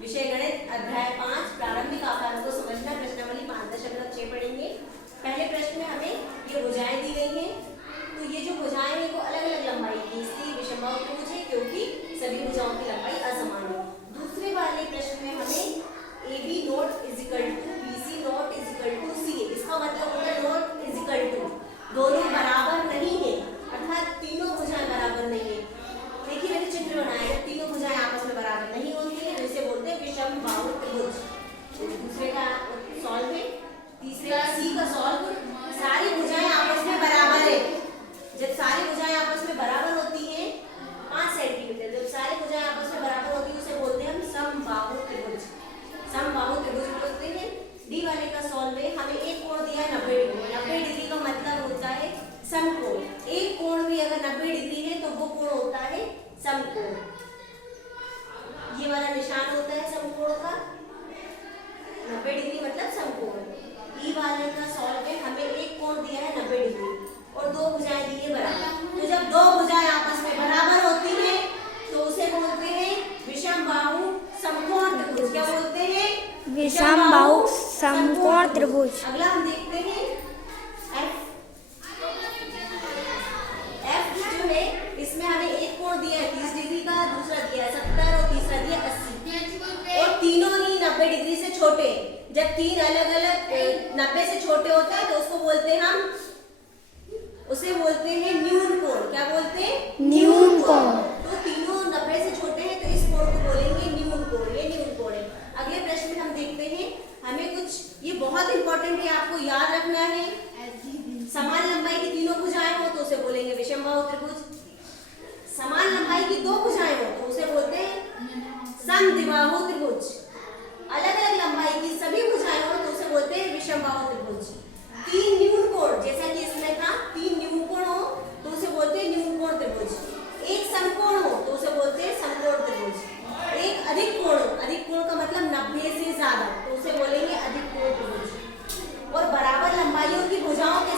विषय गणित अध्याय 5 प्रारंभिक आकारों को समझना प्रश्नावली 5.6 पढ़ेंगे। पहले प्रश्न में हमें ये भुजाएं दी गई हैं, तो ये जो भुजाएं हैं वो अलग अलग लंबाई की, इसलिए विषमबाहु त्रिभुज है क्योंकि सभी भुजाओं की लंबाई असमान है। दूसरे वाले प्रश्न में हमें AB not is equal to BC not is equal to CA, इसका मतलब होता है नोट इज इक्वल टू दोनों बराबर नहीं है, अर्थात तीनों भुजाएं बराबर नहीं है। देखिए मैंने चित्र बनाया है, तीनों भुजाएं आपस में बराबर नहीं होती है, इसे बोलते हैं विषमबाहु त्रिभुज। दूसरे का सॉल्व है, तीसरे का C का सॉल्व, सारी भुजाएं आपस में बराबर है। जब सारी भुजाएं आपस में बराबर होती हैं 5 सेंटीमीटर, जब सारी भुजाएं आपस में बराबर होती है उसे बोलते हैं हम समबाहु त्रिभुज, समबाहु त्रिभुज बोलते हैं। डी वाले का सॉल्व है, हमें एक कोण दिया है 90 डिग्री, 90 डिग्री का मतलब होता है समकोण। एक कोण भी अगर 90 डिग्री है तो वो कोण होता है समकोण। ये वाला निशान होता है समकोण का, 90 डिग्री मतलब समकोण। ई वाले का सॉल्व है, हमें एक कोण दिया है 90 डिग्री और दो भुजाएं दी है बराबर, तो जब दो भुजाएं आपस में बराबर होती हैं तो उसे बोलते हैं विषमबाहु समकोण त्रिभुज। क्या बोलते हैं? विषमबाहु समकोण त्रिभुज। अगला हम देखते हैं एफ जो है, इसमें हमें एक कोण दिया है 30 डिग्री का, दूसरा दिया है 70 और तीसरा दिया 80 और तीनों ही 90 डिग्री से छोटे। जब तीन अलग अलग 90 से छोटे होते हैं तो उसको बोलते हैं हम, उसे बोलते हैं न्यून कोण। क्या बोलते हैं? न्यून कोण। तो तीनों 90 से छोटे हैं तो इस कोण को बोलेंगे न्यून कोण, ये न्यून कोण है। अगले प्रश्न में हम देखते हैं, हमें कुछ ये बहुत इंपॉर्टेंट है, आपको याद रखना है। समान लंबाई की तीनों भुजाएं हो तो उसे बोलेंगे विषमबाहु त्रिभुज। समान लंबाई की दो भुजाएं हो तो उसे बोलते हैं समद्विबाहु त्रिभुज। अलग अलग लंबाई की सभी भुजाएं हो तो उसे बोलते हैं विषमबाहु त्रिभुज। तीन न्यून कोण, जैसा कि इसमें था, तीन न्यून कोण हो तो उसे बोलते हैं न्यून कोण त्रिभुज। एक समकोण हो तो उसे बोलते हैं समकोण त्रिभुज। एक अधिक कोण हो, अधिक कोण का मतलब 90 से ज्यादा, तो उसे बोलेंगे अधिक कोण त्रिभुज। और बराबर लंबाइयों की भुजाओं के